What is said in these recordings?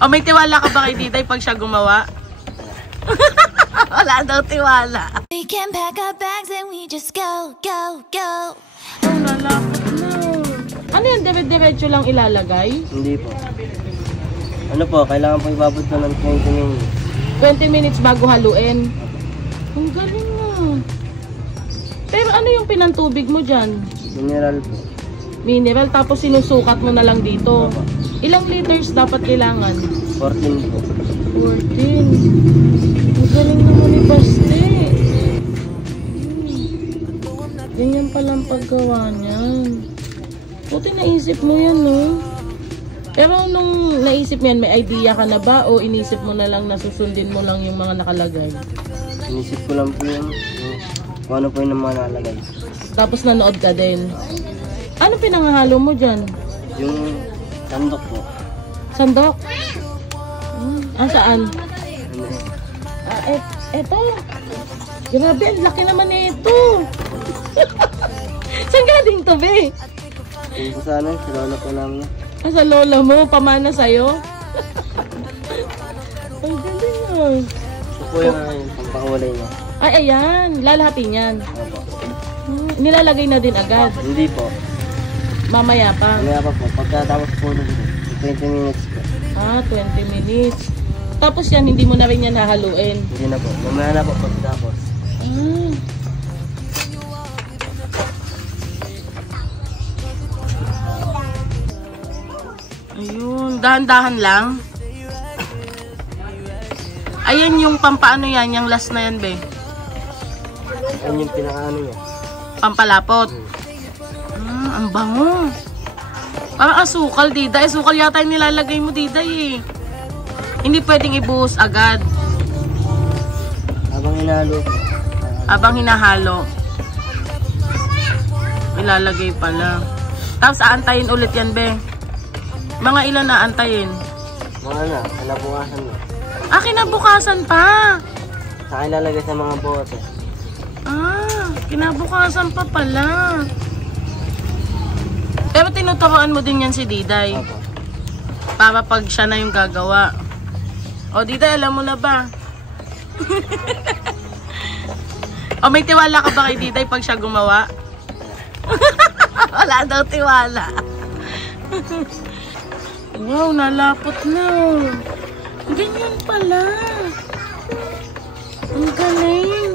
O may tiwala ka ba kay Diday pag siya gumawa? Wala daw tiwala. We can pack our bags and we just go, go, go. Oh, nalapot na. Ano yan? Dire-diretso lang ilalagay? Hindi po. Ano po, kailangan po ibabot na ng 20 minutes. 20 minutes bago haluin. Ang galing na. Pero ano yung pinantubig mo dyan? Mineral po. Mineral, tapos sinusukat mo na lang dito. Ilang liters dapat kailangan? 14 po. 14. Ang galing naman ni Baste. Ganyan palang paggawa niyan. Buti naisip mo yan, no? Pero nung naisip mo yan, may idea ka na ba? O inisip mo na lang na susundin mo lang yung mga nakalagay? Inisip ko lang po yung kung ano po yung mga nakalagay. Tapos nanood ka din. Ano pinangahalo mo dyan? Yung sandok po. Sandok? Saan? Ano? Eto. Grabe, ang laki naman nito. Saan galing to, be? Yung po sana, sa lola po namin. Sa lola mo, pamana sa'yo? Ang galing ah. Ito po yung pampakaulay niya. Ay, ayan. Lalahatin yan. Opo. Nilalagay na din agad. Hindi po. Mamaya pa. Mamaya pa po. Pagkatapos po nito, 20 minutes po. 20 minutes. Tapos yan, hindi mo na rin yan hahaluin. Hindi na po. Mamaya na po pagkatapos. Ayun, dahan-dahan lang. Ayan yung pampaano yan, yung last na yan, be. Ayun yung pinakaano niya. Pampalapot. Ang bango. Parang asukal, Diday. Asukal yata yung nilalagay mo, Diday, eh. Hindi pwedeng ibuhos agad. Habang hinalo po. Habang hinahalo. Ilalagay pala. Tapos aantayin ulit yan, be. Mga ilan na antayin? Mga na, kinabukasan na. Kinabukasan pa. Saka ilalagay sa mga bote. Kinabukasan pa pala. Pero tinuturoan mo din yan si Diday. Opo. Para pag siya na yung gagawa. O, Diday, alam mo na ba? O, may tiwala ka ba kay Diday pag siya gumawa? Wala daw tiwala. Wow, nalapot na. Ganyan pala. Ang galing.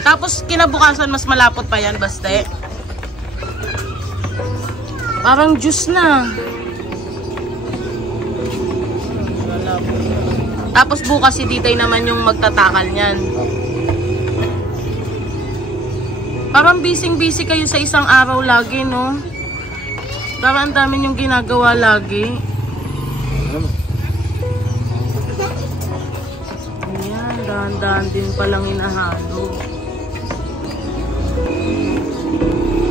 Tapos kinabukasan mas malapot pa yan, Baste. Parang juice na. Tapos bukas si Diday naman yung magtatakal niyan. Parang busy-busy kayo sa isang araw lagi, no? Parang ang dami yung ginagawa lagi. Ayan, dahan-dahan din palang inahalo.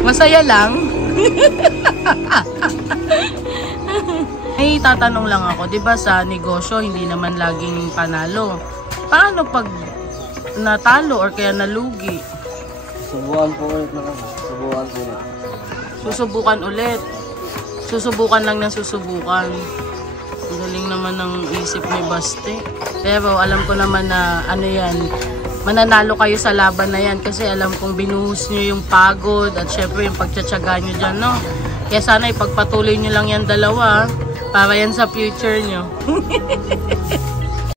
Masaya lang. May tatanong lang ako, 'di ba sa negosyo hindi naman laging panalo. Paano pag natalo or kaya nalugi? Subukan po ulit na kami. Subukan po ulit. Susubukan ulit. Susubukan lang ng susubukan. Ang galing naman ng isip ni Baste. Pero alam ko naman na ano yan, mananalo kayo sa laban na yan kasi alam kong binuhos nyo yung pagod at syempre yung pagtsatsaga nyo dyan, no? Kaya sana ipagpatuloy nyo lang yan dalawa para yan sa future nyo.